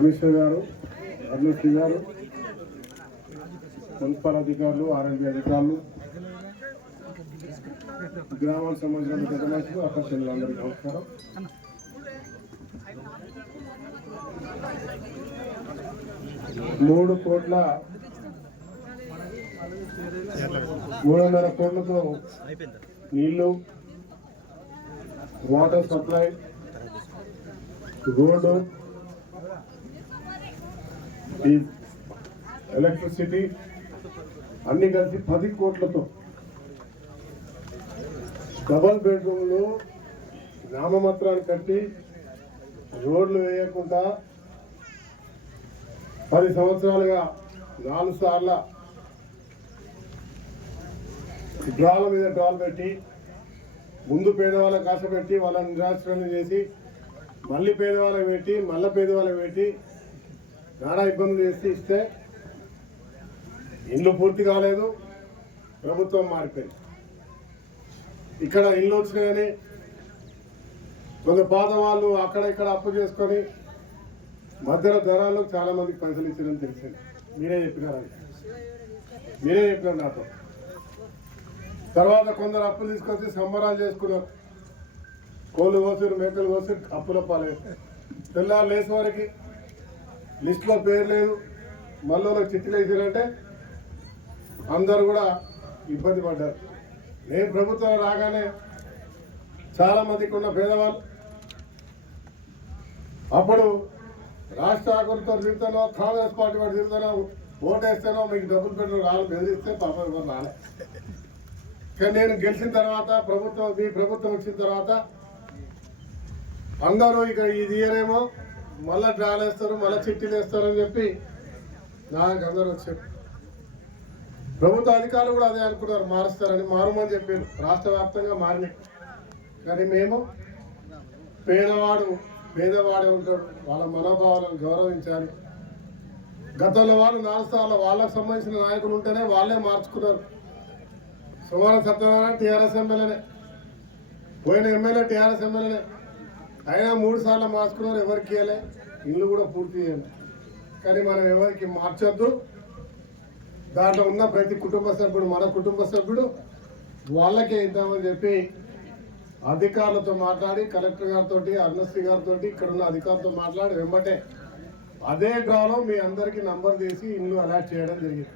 Commissioner గారు, అర్నశ్రీ గారు, municipal అధికారులు, ఆర్ఎండ్బి అధికారులు, గ్రామానికి సంబంధించిన పెద్ద మనుషులు, అక్కర్షణలు అందరికీ నమస్కారం. $3.5 కోట్లతో నీళ్లు, వాటర్ సప్లై, రోడ్డు, ఈ ఎలక్ట్రిసిటీ అన్ని కలిసి 10 కోట్లతో డబల్ బెడ్రూమ్లు నామమాత్రాలు కట్టి రోడ్లు వేయకుండా 10 సంవత్సరాలుగా 4 సార్లు డ్రాల మీద డ్రాలు పెట్టి ముందు పేదవాళ్ళకి ఆశ పెట్టి వాళ్ళని నిరాశ్రయం చేసి మళ్ళీ పేదవాళ్ళకి పెట్టి మళ్ళీ పేదవాళ్ళకి పెట్టి నానా ఇబ్బందులు చేసి ఇస్తే ఇల్లు పూర్తి కాలేదు. ప్రభుత్వం మారిపోయింది. ఇక్కడ ఇల్లు వచ్చినాయని కొంత పాత వాళ్ళు అక్కడ ఇక్కడ అప్పు చేసుకొని మధ్యలో ధరలు చాలా మందికి పైసలు ఇచ్చారని తెలిసింది. మీరే చెప్పినారు నాతో. తర్వాత కొందరు అప్పులు తీసుకొచ్చి సంబరాలు చేసుకున్నారు. కోళ్ళు కోసారు, మేకలు కోసారు, అప్పుల పాలేదు. తెల్లారు లేచి వారికి లిస్టులో పేరు లేదు, మళ్ళీ చిట్టీలు వేసారంటే అందరూ కూడా ఇబ్బంది పడ్డారు. నేను ప్రభుత్వం రాగానే చాలా మందికి ఉన్న పేదవాళ్ళు అప్పుడు రాష్ట్ర ఆకులతో తిరుగుతానో, కాంగ్రెస్ పార్టీ వాడు తిరుగుతానో, ఓటేస్తానో మీకు డబ్బులు పెట్టడం రాళ్ళు బెదిరిస్తే పాపం రాలే. కానీ నేను గెలిచిన తర్వాత మీ ప్రభుత్వం వచ్చిన తర్వాత అందరూ ఇక ఇది ఇయరేమో మళ్ళీ డ్రాలు వేస్తారు, మళ్ళీ చిట్టీలు వేస్తారని చెప్పి నాకు అందరూ వచ్చారు. ప్రభుత్వ అధికారులు కూడా అదే అనుకున్నారు, మారుస్తారని. మారమని చెప్పారు. రాష్ట్ర వ్యాప్తంగా మారినాయి. కానీ మేము పేదవాడే ఉంటాడు, వాళ్ళ మనోభావాలను గౌరవించాలి. గతంలో వాళ్ళు 4 సార్లు వాళ్ళకు సంబంధించిన నాయకులు ఉంటేనే వాళ్ళే మార్చుకున్నారు. సుమారు సత్యనారాయణ టీఆర్ఎస్ ఎమ్మెల్యేనే, పోయిన ఎమ్మెల్యే టీఆర్ఎస్ ఎమ్మెల్యేనే. అయినా 3 సార్లు మార్చుకున్నారు. ఎవరికి ఇవ్వలే, ఇల్లు కూడా పూర్తి చేయాలి. కానీ మనం ఎవరికి మార్చొద్దు. దాంట్లో ఉన్న ప్రతి కుటుంబ సభ్యుడు మన కుటుంబ సభ్యుడు వాళ్ళకే ఇద్దామని చెప్పి అధికారులతో మాట్లాడి, కలెక్టర్ గారితో, అర్నశ్రీ గారితో, ఇక్కడ ఉన్న అధికారులతో మాట్లాడి వెంబటే అదే డ్రాలో మీ అందరికీ నంబర్ తీసి ఇల్లు అలాట్ చేయడం జరిగింది.